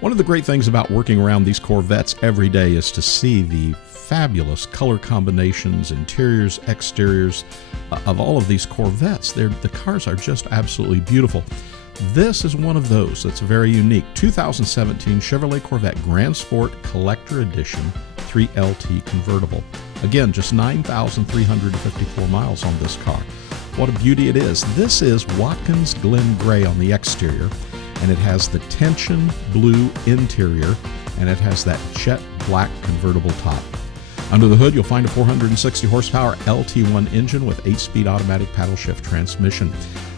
One of the great things about working around these Corvettes every day is to see the fabulous color combinations, interiors, exteriors of all of these Corvettes. The cars are just absolutely beautiful. This is one of those that's very unique. 2017 Chevrolet Corvette Grand Sport Collector Edition 3LT Convertible. Again, just 9,354 miles on this car. What a beauty it is. This is Watkins Glen Gray on the exterior, and it has the tension blue interior, and it has that jet black convertible top. Under the hood, you'll find a 460 horsepower LT1 engine with 8-speed automatic paddle shift transmission.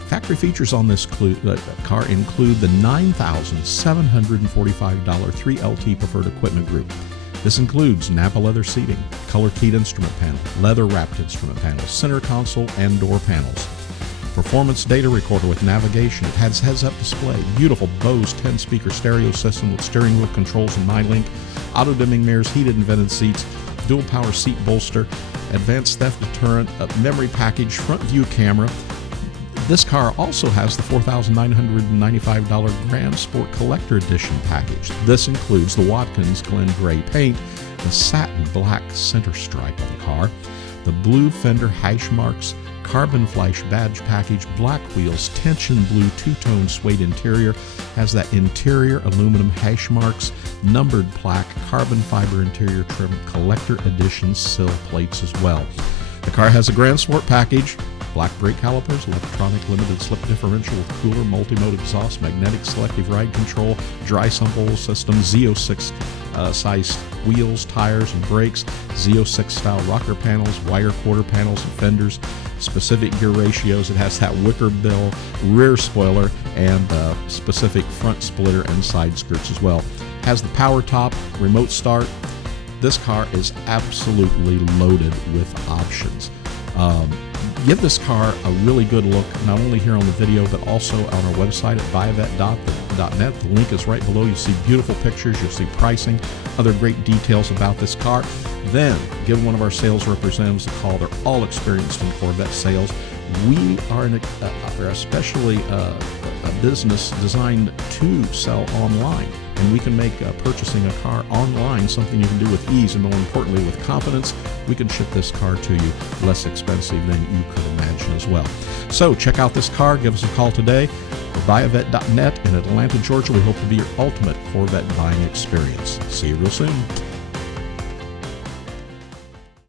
Factory features on this car include the $9,745 3LT Preferred Equipment Group. This includes Napa leather seating, color-keyed instrument panel, leather-wrapped instrument panel, center console, and door panels. Performance data recorder with navigation. It has heads-up display, beautiful Bose 10-speaker stereo system with steering wheel controls and MyLink, auto-dimming mirrors, heated and vented seats, dual power seat bolster, advanced theft deterrent, memory package, front view camera. This car also has the $4,995 Grand Sport Collector Edition package. This includes the Watkins Glen Gray paint, the satin black center stripe on the car, the blue fender hash marks, carbon flash badge package, black wheels, tension blue two-tone suede interior, has that interior aluminum hash marks, numbered plaque, carbon fiber interior trim, collector edition sill plates as well. The car has a Grand Sport package, black brake calipers, electronic limited slip differential with cooler, multi-mode exhaust, magnetic selective ride control, dry sump oil system, Z06 size wheels, tires, and brakes, Z06 style rocker panels, wire quarter panels and fenders, specific gear ratios. It has that wicker bill rear spoiler and specific front splitter and side skirts as well. Has the power top, remote start. This car is absolutely loaded with options. Give this car a really good look, not only here on the video, but also on our website at buyavette.net. The link is right below. You'll see beautiful pictures, you'll see pricing, other great details about this car. Then give one of our sales representatives a call. They're all experienced in Corvette sales. We are especially a business designed to sell online, and we can make purchasing a car online something you can do with ease, and more importantly with confidence. We can ship this car to you less expensive than you could imagine as well. So check out this car. Give us a call today. We're buyavette.net in Atlanta, Georgia. We hope to be your ultimate Corvette buying experience. See you real soon.